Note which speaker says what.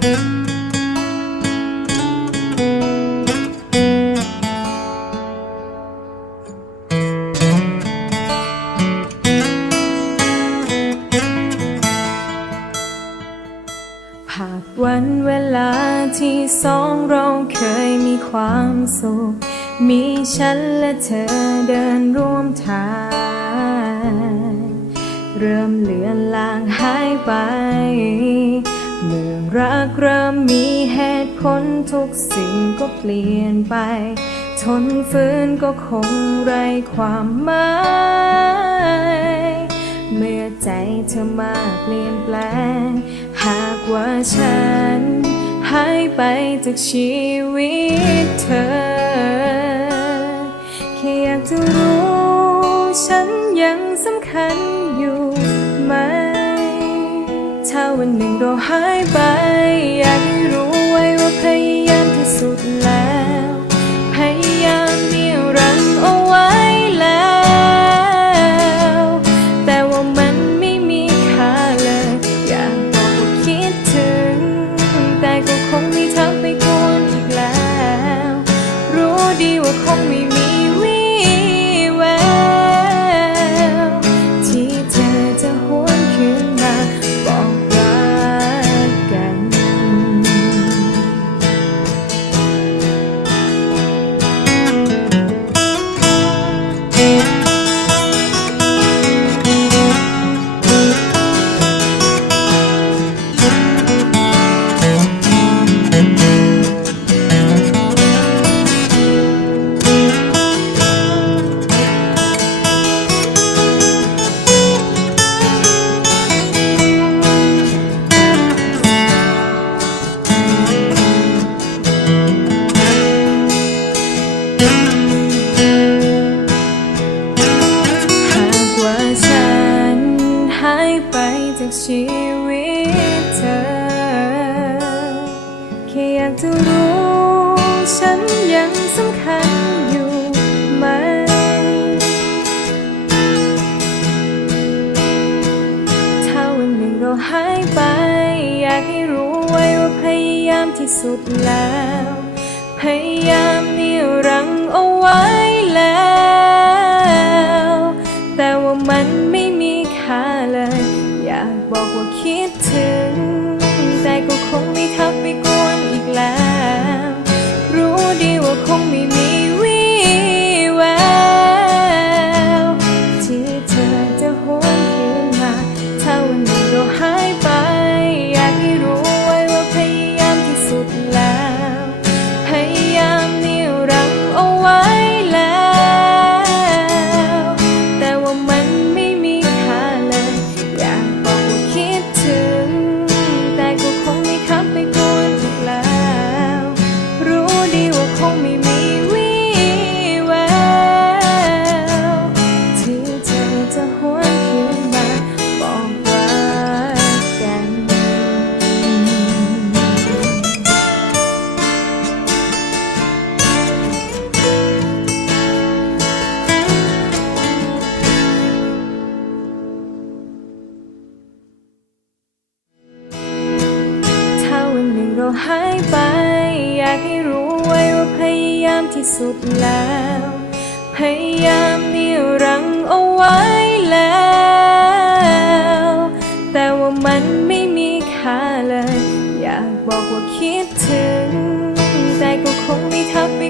Speaker 1: ภาพวันเวลาที่สองเราเคยมีความสุข มีฉันและเธอเดินร่วมทาง เริ่มเลือนลางหายไป รักเริ่มมีเหตุผลทุกสิ่งก็เปลี่ยนไป ทนฝืนก็คงไรความหมาย เมื่อใจเธอมาเปลี่ยนแปลง หากว่าฉันหายไปจากชีวิตเธอ แค่อยากจะรู้ฉันยังสำคัญ วันหนึ่งเราหายไปอยาก จะรู้ฉันยังสำคัญอยู่ไหม ถ้าวันหนึ่งเราหายไป อยากให้รู้ไว้ว่าพยายามที่สุดแล้ว พยายามนี่รังเอาไว้แล้ว แต่ว่ามันไม่มีค่าเลย อยากบอกว่าคิดถึง แต่ก็คงไม่ทักไปกวนอีก ดีว่า หาหายไป อยากให้รู้ไว้ว่าพยายามที่สุดแล้ว พยายามนี่รังเอาไว้แล้ว แต่ว่ามันไม่มีค่าเลย อยากบอกว่าคิดถึง แต่ก็คงไม่ทักไป